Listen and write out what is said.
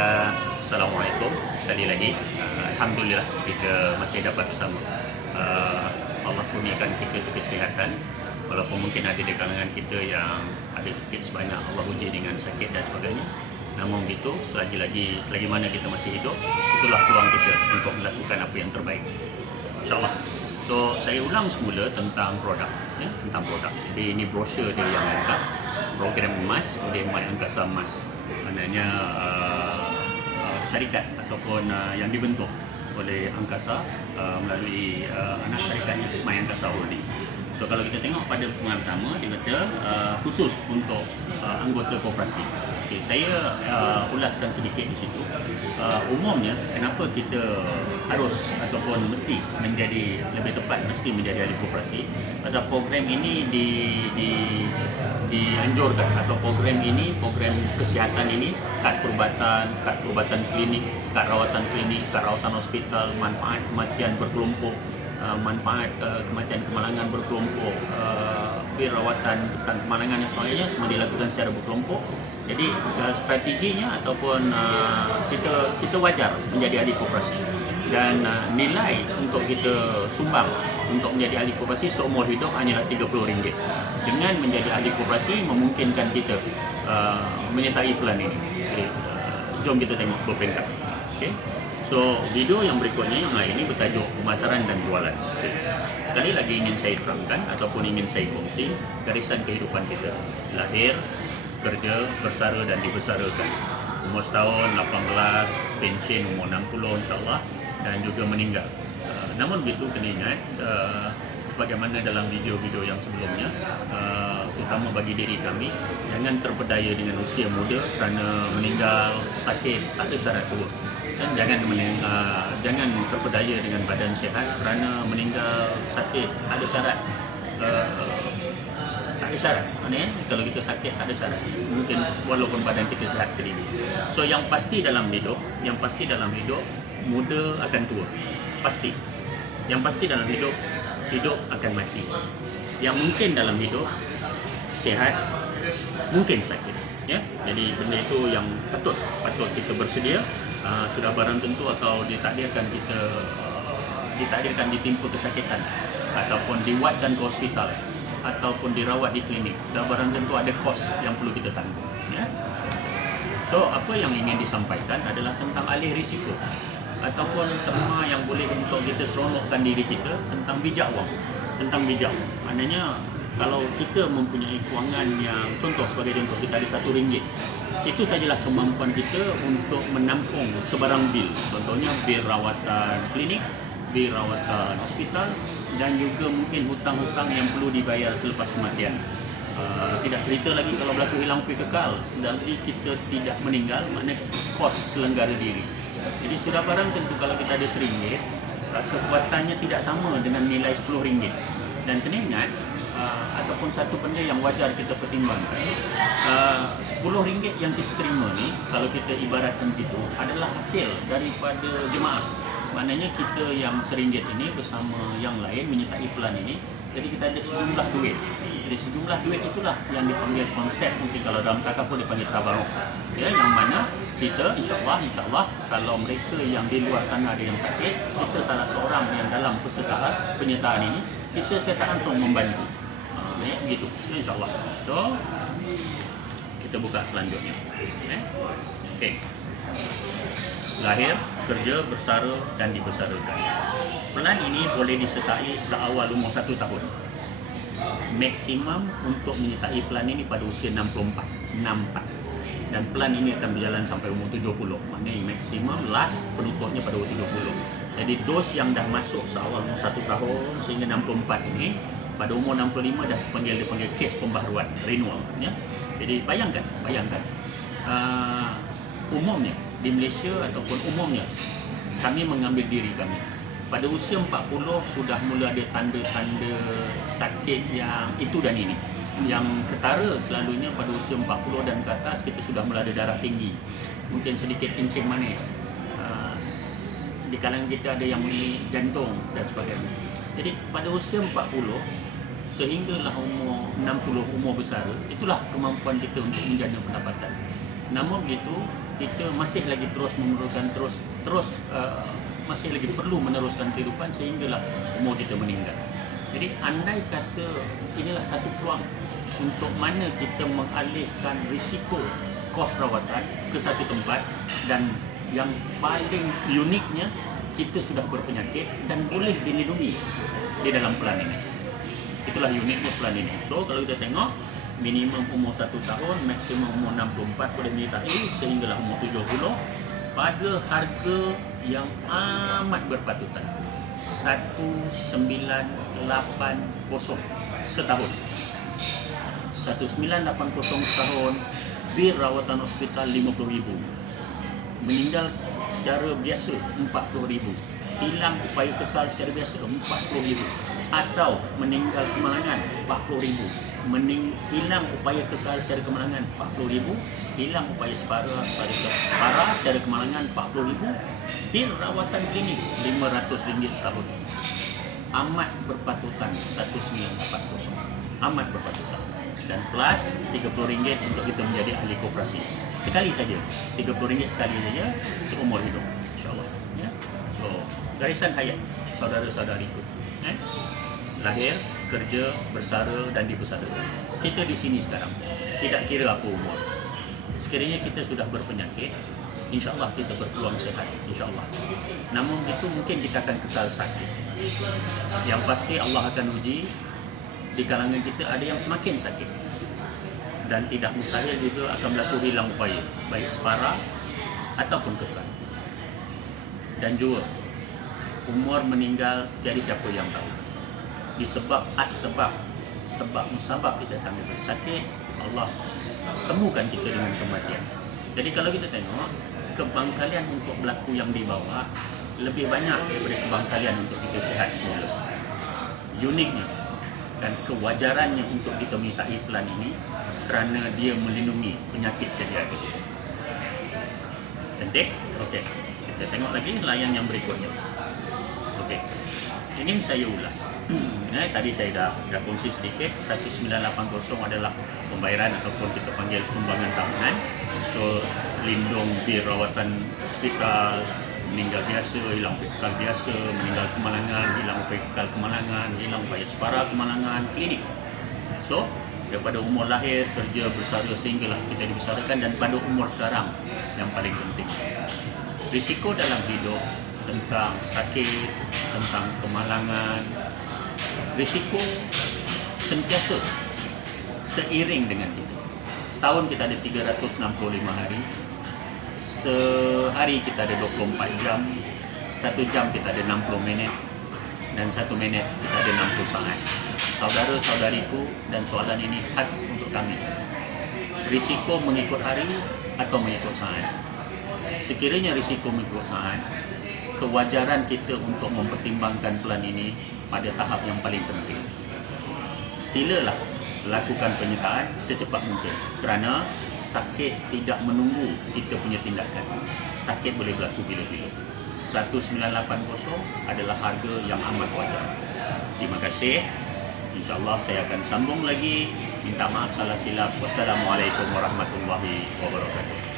Assalamualaikum sekali lagi. Alhamdulillah kita masih dapat bersama. Allah kurniakan kita kesihatan, walaupun mungkin ada di kalangan kita yang ada sikit sebanyak Allah uji dengan sakit dan sebagainya. Namun begitu, selagi mana kita masih hidup, itulah peluang kita untuk melakukan apa yang terbaik, InsyaAllah. So saya ulang semula tentang produk, tentang produk. Jadi ini brosur dia yang lengkap, program emas oleh My Angkasa Emas. Maknanya syarikat ataupun yang dibentuk oleh Angkasa melalui anak syarikatnya My Angkasa Holding. So kalau kita tengok pada pengalaman pertama, dia kata khusus untuk anggota koperasi. Okay, saya ulaskan sedikit di situ. Umumnya kenapa kita harus ataupun mesti menjadi, lebih tepat mesti menjadi ahli koperasi, pasal program ini dianjurkan, atau program kesihatan ini, kad perubatan klinik, kad rawatan klinik, kad rawatan hospital, manfaat kematian berkelompok, manfaat kematian kemalangan berkelompok, rawatan tentang kemalangan dan sebagainya semua dilakukan secara berkelompok. Jadi strateginya ataupun kita wajar menjadi ahli koperasi, dan nilai untuk kita sumbang untuk menjadi ahli koperasi seumur hidup hanyalah RM30. Dengan menjadi ahli koperasi memungkinkan kita menyertai plan ini. Jadi, jom kita tengok berperingkat. Okay. So video yang berikutnya yang lain ini bertajuk pemasaran dan jualan. Okay. Sekali lagi ingin saya terangkan ataupun ingin saya kongsi garisan kehidupan kita: lahir, kerja, bersara dan dibesarakan. Umur setahun 18, pension umur 60 insyaAllah, dan juga meninggal. Namun begitu kena ingat, sebagaimana dalam video-video yang sebelumnya, terutama bagi diri kami, jangan terpedaya dengan usia muda kerana meninggal, sakit, tak ada syarat tua. Dan jangan terpedaya dengan badan sihat kerana meninggal, sakit, tak ada syarat. Tak ada syarat. Maknanya kalau kita sakit tak ada syarat. Mungkin walaupun badan kita sihat sendiri. So yang pasti dalam hidup, muda akan tua. Pasti. Yang pasti dalam hidup akan mati. Yang mungkin dalam hidup sihat, mungkin sakit. Ya. Jadi benda itu yang patut kita bersedia. Sudah barang tentu atau ditakdirkan ditimpa kesakitan ataupun diwatkan ke hospital ataupun dirawat di klinik, sudah barang tentu ada kos yang perlu kita tanggung, ya. So apa yang ingin disampaikan adalah tentang alih risiko ataupun tema yang boleh untuk kita seronokkan diri kita tentang bijak wang. Maknanya kalau kita mempunyai kewangan yang, sebagai contoh kita ada RM1, itu sajalah kemampuan kita untuk menampung sebarang bil. Contohnya bil rawatan klinik, bil rawatan hospital, dan juga mungkin hutang-hutang yang perlu dibayar selepas kematian. Tidak cerita lagi kalau berlaku hilang pergi kekal, sedangkan kita tidak meninggal, maknanya kos selenggara diri. Jadi sudah barang tentu kalau kita ada RM1, kekuatannya tidak sama dengan nilai RM10. Dan kena ingat, ataupun satu benda yang wajar kita pertimbangkan, RM10 yang kita terima ni, kalau kita ibaratkan itu adalah hasil daripada jemaah. Maknanya kita yang RM1 ini bersama yang lain menyertai plan ini, jadi kita ada sejumlah duit. Jadi sejumlah duit itulah yang dipanggil konsep, mungkin kalau dalam takaful dipanggil tabaruk. Ya, yang mana kita insyaAllah kalau mereka yang di luar sana ada yang sakit, kita salah seorang yang dalam penyertaan ini, kita serta langsung membantu. Begitu, insyaAllah. So kita buka selanjutnya. Okay. Lahir, kerja, bersara dan dibesarkan. Plan ini boleh disertai seawal umur 1 tahun. Maksimum untuk menyertai plan ini pada usia 64. Dan plan ini akan berjalan sampai umur 70. Maknanya maksimum last penutupnya pada umur 70. Jadi dos yang dah masuk seawal umur 1 tahun sehingga 64 ini, pada umur 65 dah dipanggil kes pembaharuan, renewal, ya. Jadi bayangkan, umumnya di Malaysia ataupun umumnya kami mengambil diri kami pada usia 40 sudah mula ada tanda-tanda sakit yang itu dan ini. Yang ketara selalunya pada usia 40 dan ke atas kita sudah mula ada darah tinggi, mungkin sedikit kencing manis. Di kalangan kita ada yang memiliki jantung dan sebagainya. Jadi pada usia 40 sehinggalah umur 60, umur besar, itulah kemampuan kita untuk menjana pendapatan. Namun begitu, kita masih lagi terus memerlukan masih lagi perlu meneruskan kehidupan sehinggalah umur kita meninggal. Jadi andai kata inilah satu peluang untuk mana kita mengalihkan risiko kos rawatan ke satu tempat, dan yang paling uniknya kita sudah berpenyakit dan boleh dilindungi di dalam plan ini. Itulah uniknya plan ini. So kalau kita tengok, minimum umur 1 tahun, maksimum umur 64 boleh menyertai sehinggalah umur 70 pada harga yang amat berpatutan, 1980 setahun. 1980 setahun, bil rawatan hospital 50,000, meninggal secara biasa 40,000, hilang upaya kekal secara biasa 40,000, atau meninggal kemalangan 40,000, hilang upaya kekal secara kemalangan 40,000, hilang upaya separa secara kemalangan 40,000, bil rawatan klinik RM500 setahun. Amat berpatutan 1940, amat berpatutan. Dan plus RM30 untuk kita menjadi ahli koperasi. Sekali saja, RM30 sekali saja seumur hidup, insyaAllah. Ya. So, garisan hayat saudara-saudariku, lahir, kerja, bersara dan dibesarkan. Kita di sini sekarang, tidak kira apa umur. Sekiranya kita sudah berpenyakit, insyaAllah kita berpeluang sehat, insyaAllah. Namun itu mungkin kita akan kekal sakit. Yang pasti Allah akan uji. Di kalangan kita ada yang semakin sakit, dan tidak mustahil juga akan berlaku hilang upaya, baik separa ataupun kekal. Dan juga umur meninggal, jadi siapa yang tahu. Disebab sebab musabab kita datang dari sakit, Allah temukan kita dengan kematian. Jadi kalau kita tengok, kebangkalian untuk berlaku yang di bawah lebih banyak daripada kebangkalian untuk kita sihat semula. Uniknya dan kewajarannya untuk kita menyertai plan ini kerana dia melindungi penyakit sedia ada. Cantik? Okey. Kita tengok lagi layan yang berikutnya. Okey. Ingin saya ulas. Tadi saya dah kongsi sedikit. 1980 adalah pembayaran ataupun kita panggil sumbangan tahunan. So, lindung bil rawatan hospital, meninggal biasa, hilang kekal biasa, meninggal kemalangan, hilang upaya kekal kemalangan, hilang upaya separa kemalangan, klinik. So, daripada umur lahir, kerja, bersara sehinggalah kita dibesarkan, dan pada umur sekarang yang paling penting. Risiko dalam hidup tentang sakit, tentang kemalangan, risiko sentiasa seiring dengan kita. Setahun kita ada 365 hari. Sehari kita ada 24 jam, 1 jam kita ada 60 minit, dan 1 minit kita ada 60 saat. Saudara-saudariku, dan soalan ini khas untuk kami. Risiko mengikut hari atau mengikut saat? Sekiranya risiko mengikut saat, kewajaran kita untuk mempertimbangkan plan ini pada tahap yang paling penting. Silalah lakukan penyertaan secepat mungkin, kerana sakit tidak menunggu kita punya tindakan. Sakit boleh berlaku bila-bila. 1980 adalah harga yang amat wajar. Terima kasih. InsyaAllah saya akan sambung lagi. Minta maaf salah silap. Wassalamualaikum warahmatullahi wabarakatuh.